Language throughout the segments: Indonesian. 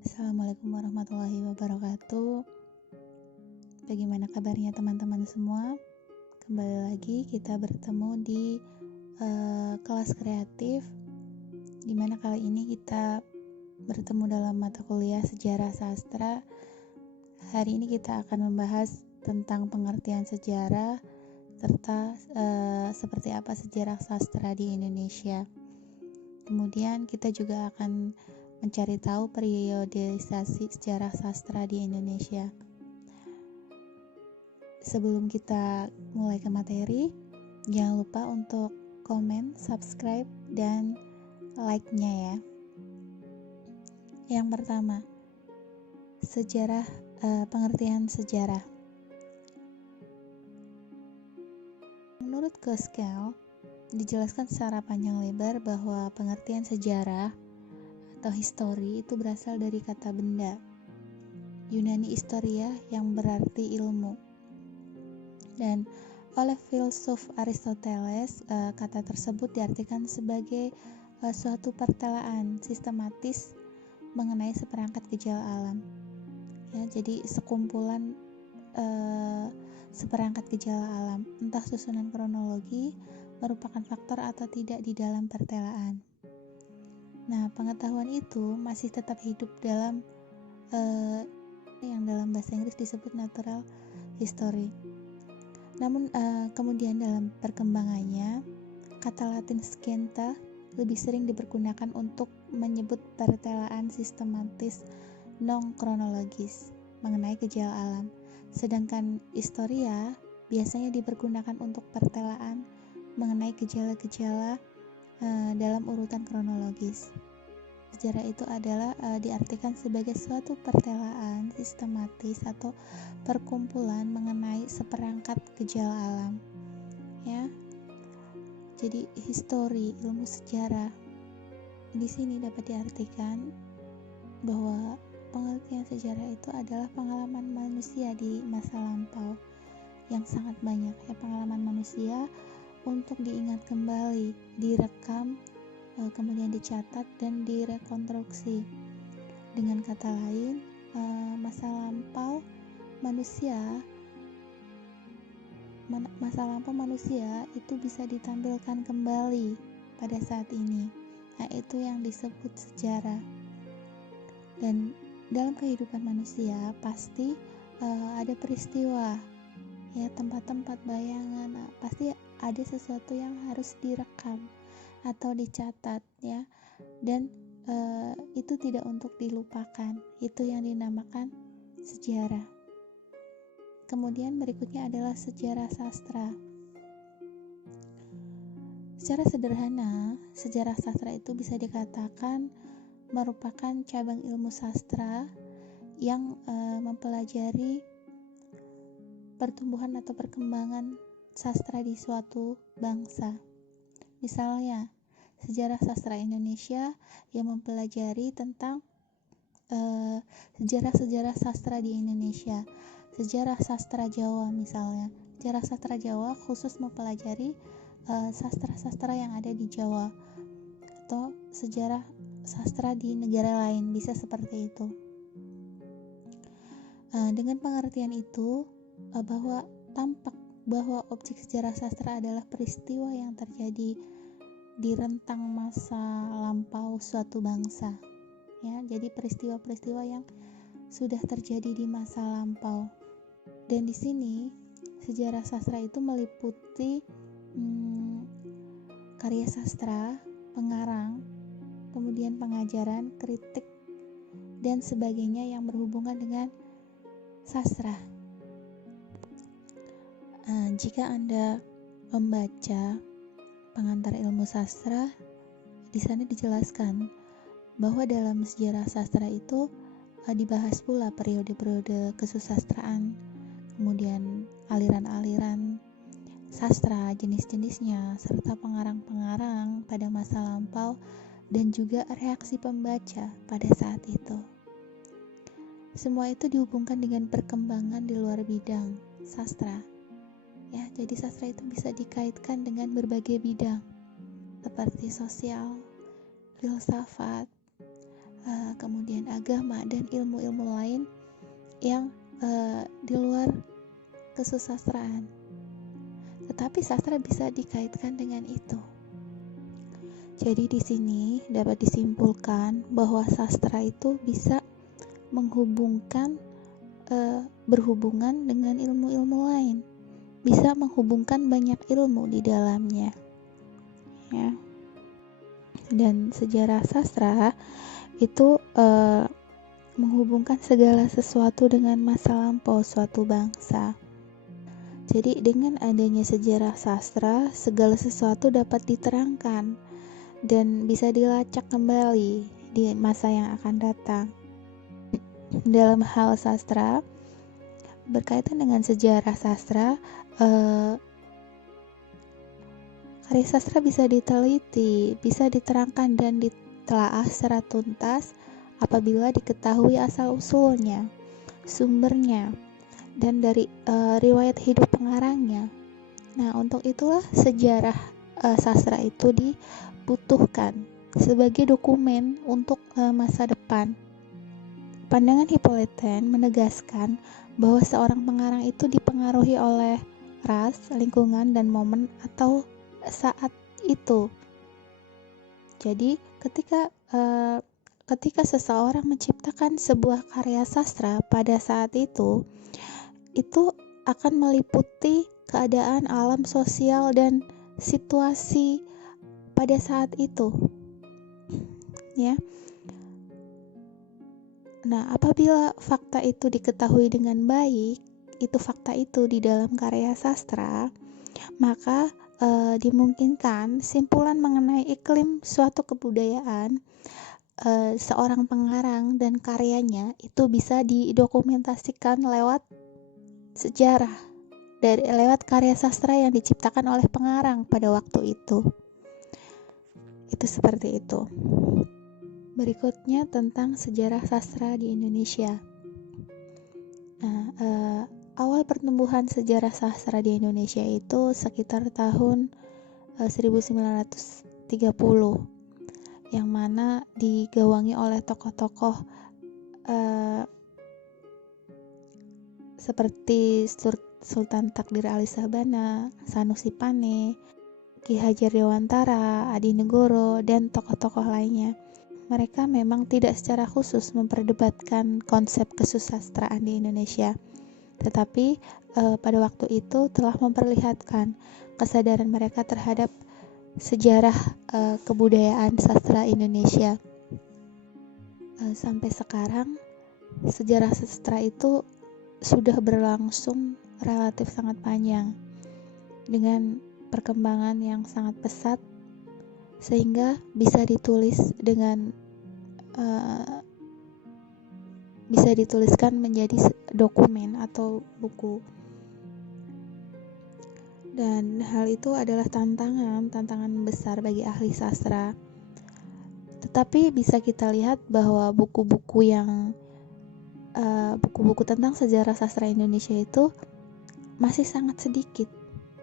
Assalamualaikum warahmatullahi wabarakatuh. Bagaimana kabarnya teman-teman semua? Kembali lagi kita bertemu di kelas kreatif, dimana kali ini kita bertemu dalam mata kuliah sejarah sastra. Hari ini kita akan membahas tentang pengertian sejarah serta seperti apa sejarah sastra di Indonesia. Kemudian kita juga akan mencari tahu periodisasi sejarah sastra di Indonesia. Sebelum kita mulai ke materi, jangan lupa untuk komen, subscribe, dan like-nya ya. Yang pertama, pengertian sejarah. Menurut Gaskell, dijelaskan secara panjang lebar bahwa pengertian sejarah atau histori itu berasal dari kata benda Yunani historia yang berarti ilmu, dan oleh filsuf Aristoteles kata tersebut diartikan sebagai suatu pertelaan sistematis mengenai seperangkat gejala alam ya, jadi sekumpulan seperangkat gejala alam, entah susunan kronologi merupakan faktor atau tidak di dalam pertelaan. Nah, pengetahuan itu masih tetap hidup dalam yang dalam bahasa Inggris disebut natural history. Namun kemudian dalam perkembangannya, kata Latin scientia lebih sering dipergunakan untuk menyebut pertelaan sistematis non-kronologis mengenai gejala alam. Sedangkan historia biasanya dipergunakan untuk pertelaan mengenai gejala-gejala dalam urutan kronologis. Sejarah itu adalah diartikan sebagai suatu pertelaan sistematis atau perkumpulan mengenai seperangkat gejala alam. Ya. Jadi histori, ilmu sejarah di sini dapat diartikan bahwa pengertian sejarah itu adalah pengalaman manusia di masa lampau yang sangat banyak ya, pengalaman manusia untuk diingat kembali, direkam, kemudian dicatat dan direkonstruksi. Dengan kata lain, masa lampau manusia itu bisa ditampilkan kembali pada saat ini. Nah, itu yang disebut sejarah. Dan dalam kehidupan manusia pasti ada peristiwa ya, tempat-tempat, bayangan, pasti ada sesuatu yang harus direkam atau dicatat ya, dan itu tidak untuk dilupakan. Itu yang dinamakan sejarah. Kemudian berikutnya adalah sejarah sastra. Secara sederhana, sejarah sastra itu bisa dikatakan merupakan cabang ilmu sastra yang mempelajari pertumbuhan atau perkembangan sastra di suatu bangsa. Misalnya, sejarah sastra Indonesia yang mempelajari tentang sejarah-sejarah sastra di Indonesia. Sejarah sastra Jawa misalnya. Sejarah sastra Jawa khusus mempelajari sastra-sastra yang ada di Jawa, atau sejarah sastra di negara lain, bisa seperti itu. Dengan pengertian itu, bahwa tampak bahwa objek sejarah sastra adalah peristiwa yang terjadi di rentang masa lampau suatu bangsa ya, jadi peristiwa-peristiwa yang sudah terjadi di masa lampau. Dan di sini sejarah sastra itu meliputi karya sastra, pengarang, kemudian pengajaran, kritik, dan sebagainya yang berhubungan dengan sastra. Jika Anda membaca pengantar ilmu sastra, di sana dijelaskan bahwa dalam sejarah sastra itu dibahas pula periode-periode kesusastraan, kemudian aliran-aliran sastra, jenis-jenisnya, serta pengarang-pengarang pada masa lampau, dan juga reaksi pembaca pada saat itu. Semua itu dihubungkan dengan perkembangan di luar bidang sastra. Ya, jadi sastra itu bisa dikaitkan dengan berbagai bidang seperti sosial, filsafat, kemudian agama dan ilmu-ilmu lain yang di luar kesusastraan. Tetapi sastra bisa dikaitkan dengan itu. Jadi di sini dapat disimpulkan bahwa sastra itu bisa menghubungkan berhubungan dengan ilmu-ilmu lain, bisa menghubungkan banyak ilmu di dalamnya, ya. Dan sejarah sastra itu menghubungkan segala sesuatu dengan masa lampau suatu bangsa. Jadi dengan adanya sejarah sastra, segala sesuatu dapat diterangkan dan bisa dilacak kembali di masa yang akan datang. Dalam hal sastra, berkaitan dengan sejarah sastra, karya sastra bisa diteliti, bisa diterangkan dan ditelaah secara tuntas apabila diketahui asal-usulnya, sumbernya, dan dari riwayat hidup pengarangnya. Nah, untuk itulah sejarah sastra itu dibutuhkan sebagai dokumen untuk masa depan. Pandangan Hippolyten menegaskan bahwa seorang pengarang itu dipengaruhi oleh ras, lingkungan, dan momen atau saat itu. Jadi, ketika seseorang menciptakan sebuah karya sastra pada saat itu akan meliputi keadaan alam sosial dan situasi pada saat itu, ya. Nah, apabila fakta itu diketahui dengan baik, fakta itu di dalam karya sastra, maka dimungkinkan simpulan mengenai iklim suatu kebudayaan seorang pengarang dan karyanya itu bisa didokumentasikan lewat sejarah, lewat karya sastra yang diciptakan oleh pengarang pada waktu itu. Itu seperti itu. Berikutnya tentang sejarah sastra di Indonesia. Nah, awal pertumbuhan sejarah sastra di Indonesia itu sekitar tahun 1930, yang mana digawangi oleh tokoh-tokoh seperti Sultan Takdir Ali Sabana, Sanusi Pane, Ki Hajar Dewantara, Adi Negoro, dan tokoh-tokoh lainnya. Mereka memang tidak secara khusus memperdebatkan konsep kesusastraan di Indonesia, tetapi pada waktu itu telah memperlihatkan kesadaran mereka terhadap sejarah kebudayaan sastra Indonesia. Sampai sekarang, sejarah sastra itu sudah berlangsung relatif sangat panjang dengan perkembangan yang sangat pesat, sehingga bisa dituliskan menjadi dokumen atau buku. Dan hal itu adalah tantangan besar bagi ahli sastra. Tetapi bisa kita lihat bahwa buku-buku tentang sejarah sastra Indonesia itu masih sangat sedikit,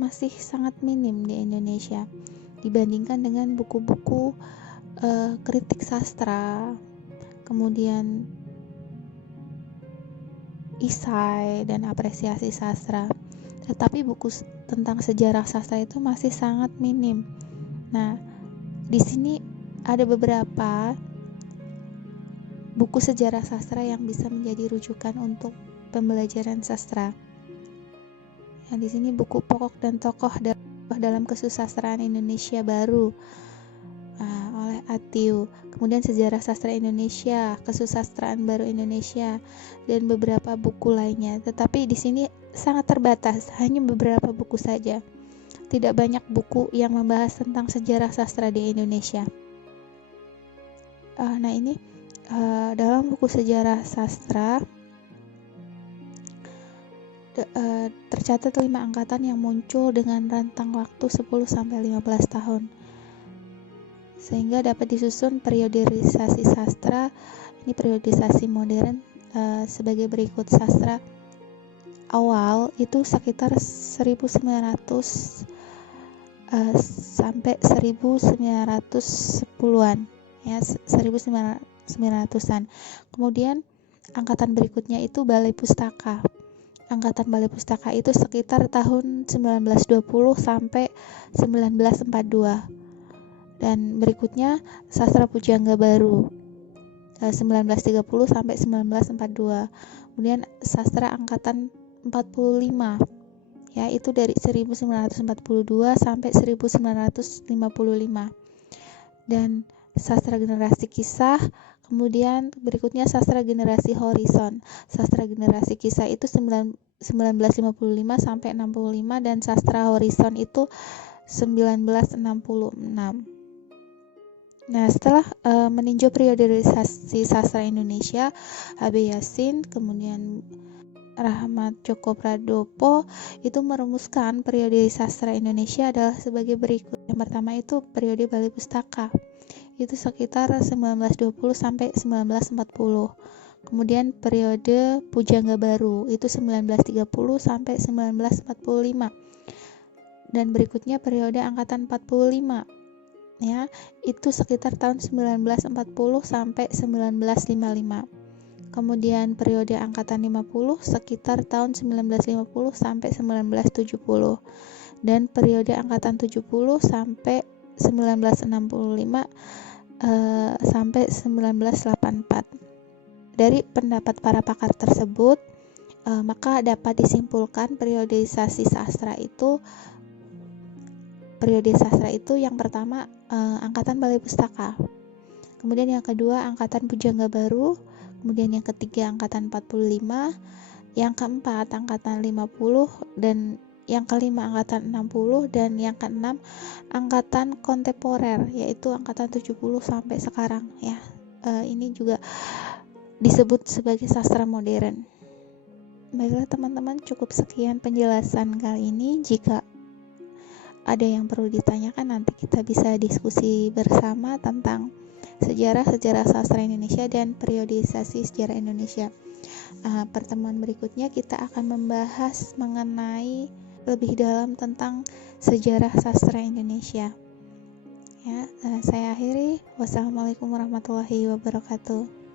masih sangat minim di Indonesia dibandingkan dengan buku-buku kritik sastra, kemudian isai dan apresiasi sastra. Tetapi buku tentang sejarah sastra itu masih sangat minim. Nah, di sini ada beberapa buku sejarah sastra yang bisa menjadi rujukan untuk pembelajaran sastra. Yang di sini buku Pokok dan Tokoh dalam Kesusastraan Indonesia Baru oleh Atiu, kemudian Sejarah Sastra Indonesia, Kesusastraan Baru Indonesia, dan beberapa buku lainnya. Tetapi di sini sangat terbatas, hanya beberapa buku saja. Tidak banyak buku yang membahas tentang sejarah sastra di Indonesia. Nah ini dalam buku sejarah sastra tercatat 5 angkatan yang muncul dengan rentang waktu 10-15 tahun, sehingga dapat disusun periodisasi sastra. Ini periodisasi modern sebagai berikut. Sastra awal itu sekitar 1900 sampai 1910-an, ya, 900-an. Kemudian angkatan berikutnya itu Balai Pustaka. Angkatan Balai Pustaka itu sekitar tahun 1920 sampai 1942. Dan berikutnya Sastra Pujangga Baru 1930 sampai 1942. Kemudian Sastra Angkatan 45 ya, itu dari 1942 sampai 1955. Dan Sastra Generasi Kisah, kemudian berikutnya Sastra Generasi Horizon. Sastra Generasi Kisah itu 1955 sampai 65 dan Sastra Horizon itu 1966. Nah, setelah meninjau periodisasi sastra Indonesia, H.B. Yasin, kemudian Rahmat Djoko Pradopo itu merumuskan periode sastra Indonesia adalah sebagai berikut. Yang pertama itu periode Balai Pustaka. Itu sekitar 1920 sampai 1940. Kemudian periode Pujangga Baru itu 1930 sampai 1945. Dan berikutnya periode angkatan 45. Ya, itu sekitar tahun 1940 sampai 1955. Kemudian periode angkatan 50 sekitar tahun 1950 sampai 1970. Dan periode angkatan 70 sampai 1965 sampai 1984. Dari pendapat para pakar tersebut, maka dapat disimpulkan periodisasi sastra itu yang pertama angkatan Balai Pustaka. Kemudian yang kedua angkatan Pujangga Baru, kemudian yang ketiga angkatan 45, yang keempat angkatan 50, dan yang kelima angkatan 60, dan yang keenam angkatan kontemporer, yaitu angkatan 70 sampai sekarang ya. Ini juga disebut sebagai sastra modern. Baiklah teman-teman, cukup sekian penjelasan kali ini. Jika ada yang perlu ditanyakan, nanti kita bisa diskusi bersama tentang sejarah sastra Indonesia dan periodisasi sejarah Indonesia. Pertemuan berikutnya kita akan membahas mengenai lebih dalam tentang sejarah sastra Indonesia. Ya, saya akhiri. Wassalamualaikum warahmatullahi wabarakatuh.